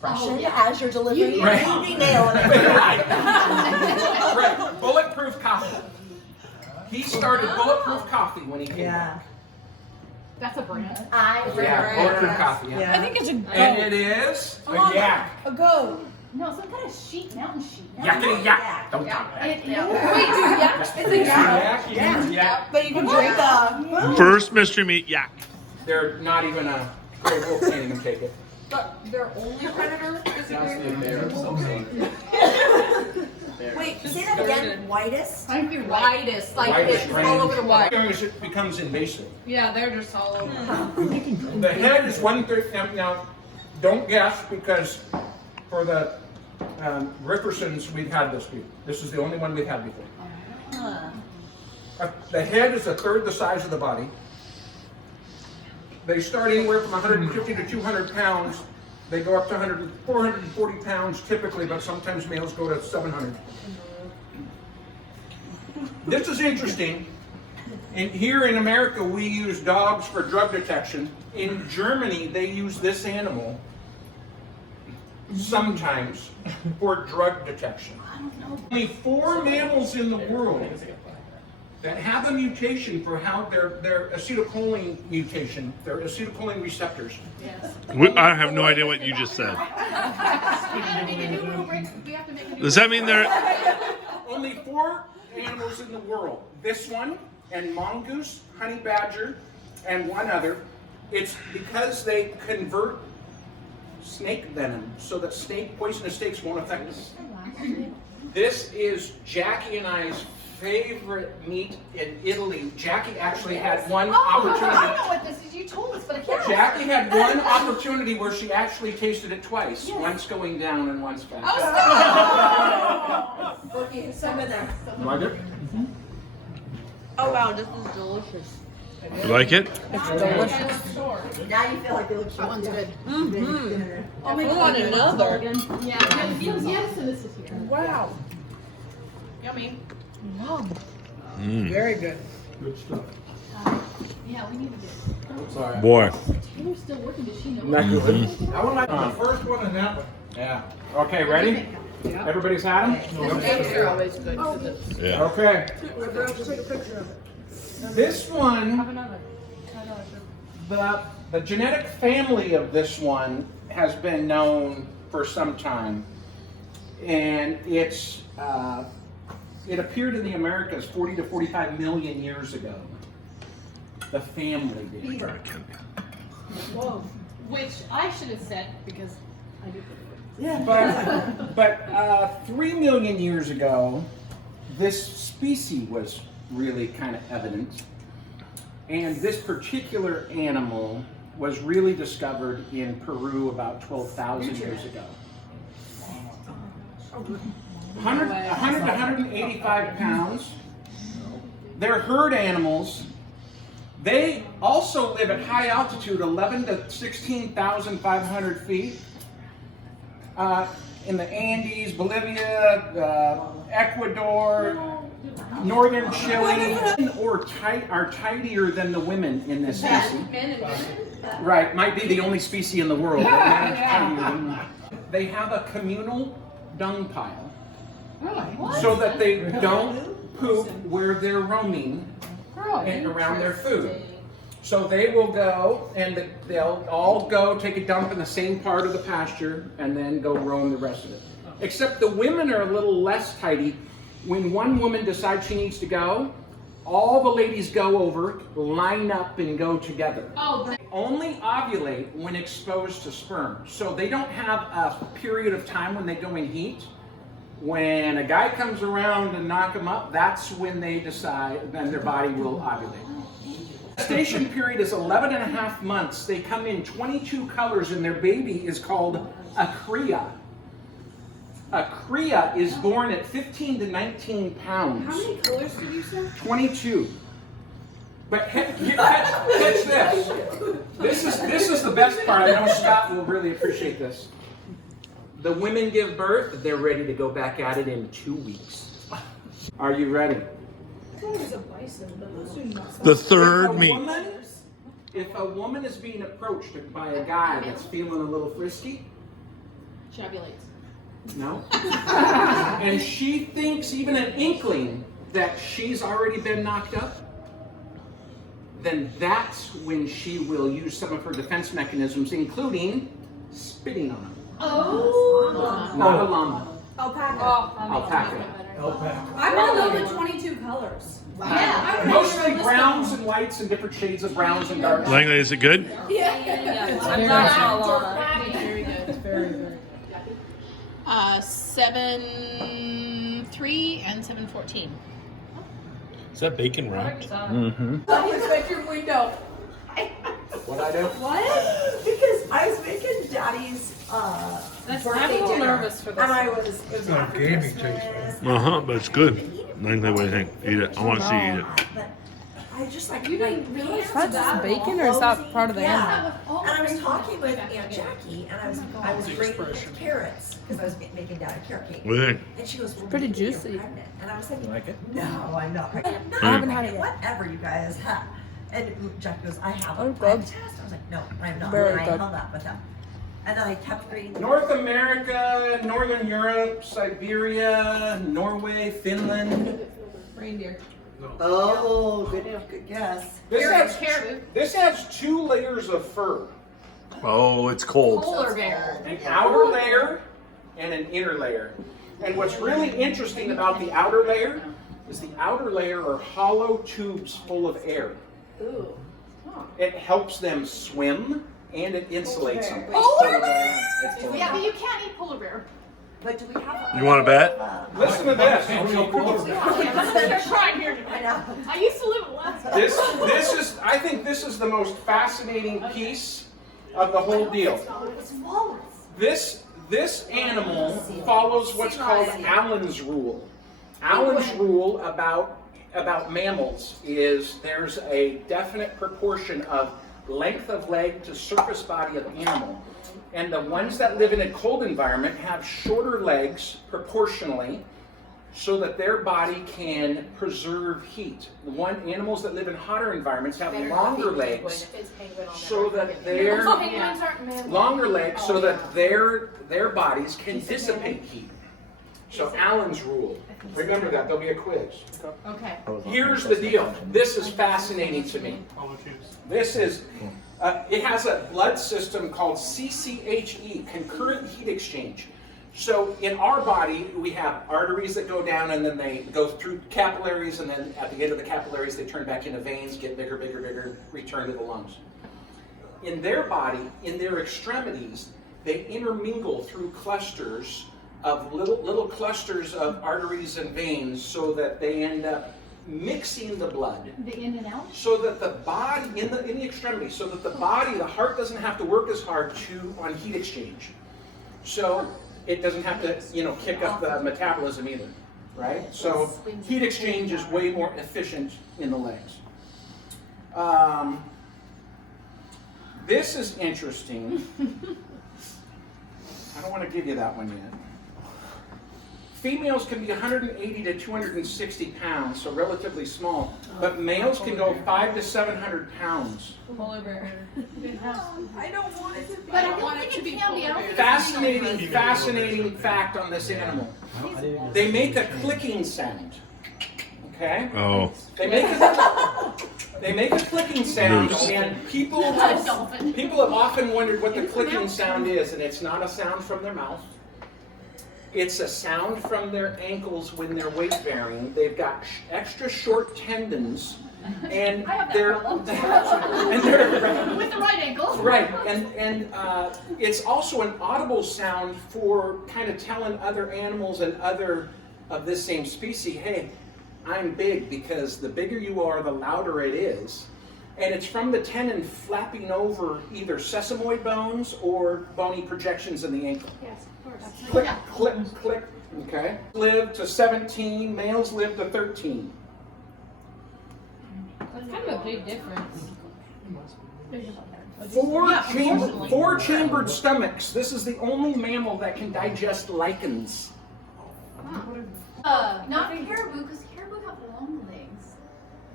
As you're delivering, you'd be nailing it. Right. Bulletproof coffee. He started Bulletproof Coffee when he came back. That's a brand. Bulletproof Coffee. Yeah. I think it's a goat. And it is a yak. A goat. No, some kind of sheep, mountain sheep. Yakety yak. Don't talk about it. Wait, yak? It's a yak. Yeah. But you can drink First mystery meat yak. They're not even a Great Wolf can't even take it. But their only predator is a great wolf. Wait, say that again. Whitest? Thank you. Widest, like it's all over the white. It becomes invasive. Yeah, they're just all over. The head is 1/3. Now, don't guess because for the Griffersons we've had this before. This is the only one we've had before. The head is 1/3 the size of the body. They start anywhere from 150 to 200 pounds. They go up to 440 pounds typically, but sometimes males go to 700. This is interesting. And here in America, we use dogs for drug detection. In Germany, they use this animal sometimes for drug detection. Only 4 mammals in the world that have a mutation for how their acetylcholine mutation, their acetylcholine receptors. I have no idea what you just said. Does that mean they're... Only 4 animals in the world. This one, and mongoose, honey badger, and one other. It's because they convert snake venom so that poisonous snakes won't affect us. This is Jackie and I's favorite meat in Italy. Jackie actually had one opportunity. I know what this is. You told us, but I can't. Jackie had one opportunity where she actually tasted it twice. Once going down and once back. Okay, some of them. Like it? Oh wow, this is delicious. You like it? It's delicious. Now you feel like it looks That one's good. I want another. Yeah, yes, and this is here. Wow. Yummy. Very good. Good stuff. Yeah, we need to get. Sorry. Boy. Taylor's still working. Does she know? Not good. I would like the first one and that one. Yeah. Okay, ready? Everybody's had them? Eggs are always good. Yeah. Okay. This one, the genetic family of this one has been known for some time, and it appeared in the Americas 40 to 45 million years ago. The family did. Beaver. Whoa. Which I should have said because I did. Yeah. But 3 million years ago, this species was really kind of evident. And this particular animal was really discovered in Peru about 12,000 years ago. 100 to 185 pounds. They're herd animals. They also live at high altitude, 11 to 16,500 feet. In the Andes, Bolivia, Ecuador, northern Chile, are tidier than the women in this species. Men and women? Right, might be the only species in the world. They have a communal dung pile so that they don't poop where they're roaming and around their food. So they will go and they'll all go take a dump in the same part of the pasture and then go roam the rest of it. Except the women are a little less tidy. When one woman decides she needs to go, all the ladies go over, line up, and go together. They only ovulate when exposed to sperm. So they don't have a period of time when they go in heat. When a guy comes around and knock them up, that's when they decide, then their body will ovulate. Gestation period is 11 and a half months. They come in 22 colors and their baby is called a cria. A cria is born at 15 to 19 pounds. How many colors did you say? 22. But catch this. This is the best part. I know Scott will really appreciate this. The women give birth, they're ready to go back at it in 2 weeks. Are you ready? The third meat. If a woman is being approached by a guy that's feeling a little frisky, Chabulates. No. And she thinks even an inkling that she's already been knocked up, then that's when she will use some of her defense mechanisms, including spitting on him. Oh. Not a llama. Alpaca. Alpaca. I want to know the 22 colors. Yeah. Mostly browns and whites and different shades of browns and darks. Langley, is it good? I'm not Very good. Very good. 7-3 and 7-14. Is that bacon wrapped? Mm-hmm. Always make your window. What I do? What? Because I was making Daddy's birthday I'm a little dinner, nervous for this. and it was after gamey Christmas. But it's good. Langley, what do you think? Eat it. I want to see you eat it. But I just like You didn't really hands That's just were bacon, or is that closing part of the down. animal? And I was talking with Aunt Jackie, and I was grating carrots because I was making Dad a carrot cake. What do you think? And she goes, well, Pretty maybe you're juicy. pregnant. And I was like, Like it? no, I'm not pregnant. I'm not I haven't had it yet. Whatever, you guys. Ha. And Jackie goes, I have Oh, a good. test. I was like, no, I'm not. Very and I good. hung up with them. And then I kept reading. North America, Northern Europe, Siberia, Norway, Finland. Reindeer. Oh, good guess. This has 2 layers of fur. Oh, it's cold. Polar bear. An outer layer and an inner layer. And what's really interesting about the outer layer is the outer layer are hollow tubes full of air. Ooh. It helps them swim and it insulates them. Polar bear? Yeah, but you can't eat polar bear. But do we have You want to bet? Listen to this. You're trying here. I know. I used to live in Alaska. I think this is the most fascinating piece of the whole deal. It's walrus. This animal follows what's called Allen's rule. Allen's rule about mammals is there's a definite proportion of length of leg to surface body of animal. And the ones that live in a cold environment have shorter legs proportionally so that their body can preserve heat. Animals that live in hotter environments have longer legs so that their their bodies can dissipate heat. So Allen's rule. Remember that, there'll be a quiz. Okay. Here's the deal. This is fascinating to me. This is, it has a blood system called CCHE, concurrent heat exchange. So in our body, we have arteries that go down and then they go through capillaries, and then at the end of the capillaries, they turn back into veins, get bigger, bigger, bigger, return to the lungs. In their body, in their extremities, they intermingle through clusters of little clusters of arteries and veins so that they end up mixing the blood. The in and out? So that the body, in the extremity, so that the heart doesn't have to work as hard on heat exchange. So it doesn't have to, kick up the metabolism either, right? So heat exchange is way more efficient in the legs. This is interesting. I don't want to give you that one yet. Females can be 180 to 260 pounds, so relatively small, but males can go 500 to 700 pounds. Polar bear. I don't want it to be. But I don't think it can be. I don't think Fascinating fact on this animal. They make a clicking sound. Okay? Oh. They make a clicking sound, and people have often wondered what the clicking sound is, and it's not a sound from their mouth. It's a sound from their ankles when they're weight bearing. They've got extra short tendons, and they're with the right ankle. right. And it's also an audible sound for kind of telling other animals and other of this same species, hey, I'm big, because the bigger you are, the louder it is. And it's from the tendon flapping over either sesamoid bones or bony projections in the ankle. Yes, of course. Click, click, click. Okay. Live to 17, males live to 13. That's kind of a big difference. Four-chambered stomachs. This is the only mammal that can digest lichens. Not caribou, because caribou have long legs.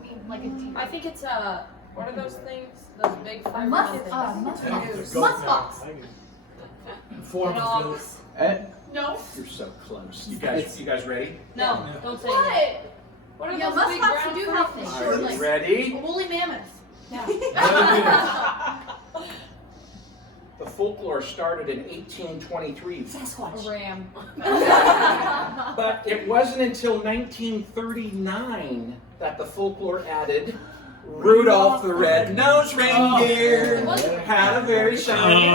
I mean, like a deer. I think it's what are those things? Those big Muskox. No. You're so close. You guys ready? No. Don't say that. What are Yeah, those big muskox brown do furry have things? things. Are you Like ready? woolly mammoth. The folklore started in 1823. A Sasquatch. ram. But it wasn't until 1939 that the folklore added Rudolph the Red-Nosed Reindeer had a very shiny